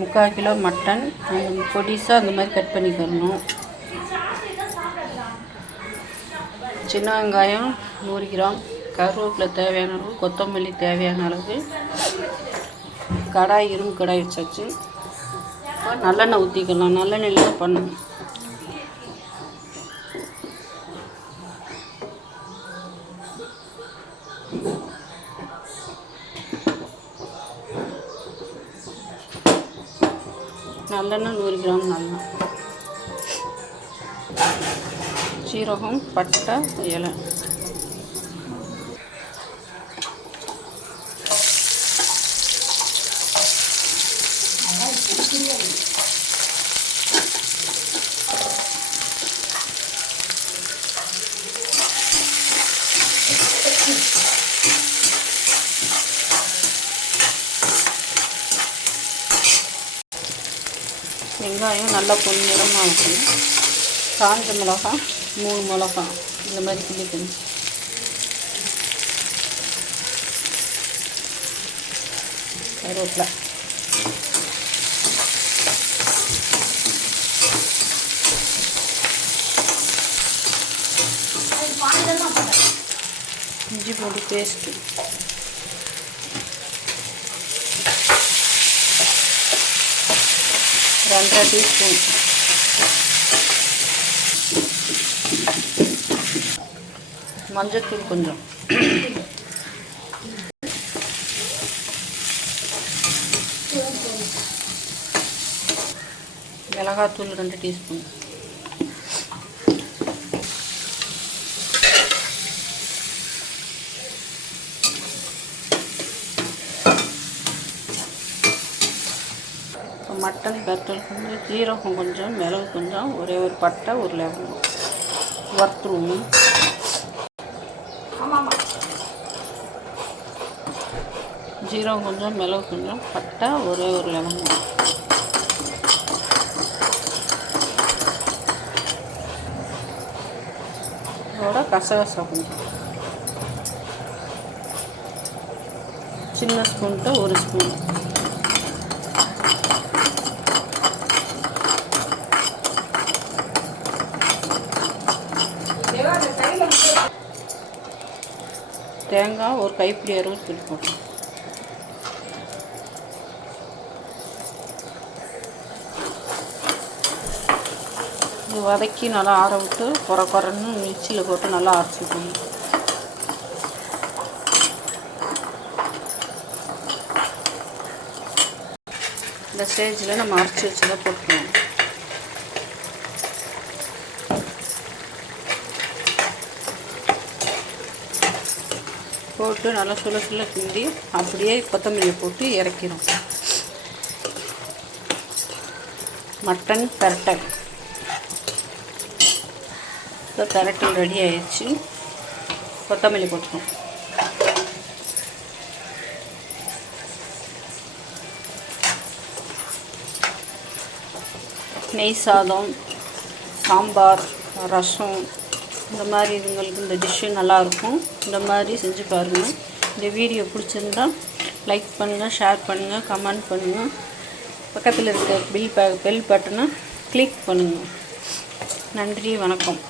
முக்கால் kilo mutton அந்த பொடிசாக அந்த மாதிரி கட் பண்ணிக்கிறணும் சின்ன வெங்காயம் நூறு கிராம். கருவேப்பிலை தேவையான அளவு கொத்தமல்லி தேவையான அளவு. கடாய் இரும்பு கடாய் வச்சாச்சு. இப்போ நல்லெண்ணெய் ஊற்றிக்கலாம் நல்லெண்ணெயில் தான் பண்ணணும். நல்லெண்ணெய் நூறு கிராம் நல்லெண்ணெய் சீரகம் பட்டை இலை. வெங்காயம் நல்லா பொன்னிறமாக வைக்கணும் காஞ்ச மிளகா மூணு மிளகா இந்த மாதிரி கிள்ளிக்கணும் கருவேப்பில. இஞ்சி போட்டு பேஸ்ட்டு. ரெண்டரை டீஸ்பூன் மஞ்சத்தூள் கொஞ்சம் மிளகாத்தூள் ரெண்டு டீஸ்பூன் மட்டன் பெரட்டல் கொஞ்சம் ஜீரகம் கொஞ்சம் மிளகு கொஞ்சம் ஒரே ஒரு பட்டை ஒரு லெவன் வறுத்துருவோம் ஜீரகம் கொஞ்சம் மிளகு கொஞ்சம் பட்டை ஒரே ஒரு லெவன் இதோட கசகசா கொஞ்சம். சின்ன ஸ்பூன்ட்டு ஒரு ஸ்பூன் தேங்காய் ஒரு கைப்பிடி அறுபது பிடி போட்டோம் இது வதக்கி நல்லா ஆற விட்டு குறை குறைன்னு மிக்சியில் போட்டு நல்லா அரைச்சிக்கணும். இந்த ஸ்டேஜில் நம்ம அரைச்சி வச்சதை போட்டுக்கணும் போட்டு நல்லா சுல சுல கிண்டி அப்படியே கொத்தமல்லியை போட்டு இறக்கிறோம் மட்டன் பெரட்டல். இப்போ பெரட்டல் ரெடி ஆயிடுச்சு கொத்தமல்லி போட்டுக்கணும். நெய் சாதம் சாம்பார் ரசம் இந்த மாதிரி இதுங்களுக்கு இந்த டிஷ்ஷு நல்லாயிருக்கும். இந்த மாதிரி செஞ்சு பாருங்கள் இந்த வீடியோ பிடிச்சிருந்தா லைக் பண்ணுங்கள் ஷேர் பண்ணுங்கள் கமெண்ட் பண்ணுங்கள் பக்கத்தில் இருக்க பில் ப பெல் பட்டனை கிளிக் பண்ணுங்கள் நன்றி வணக்கம்.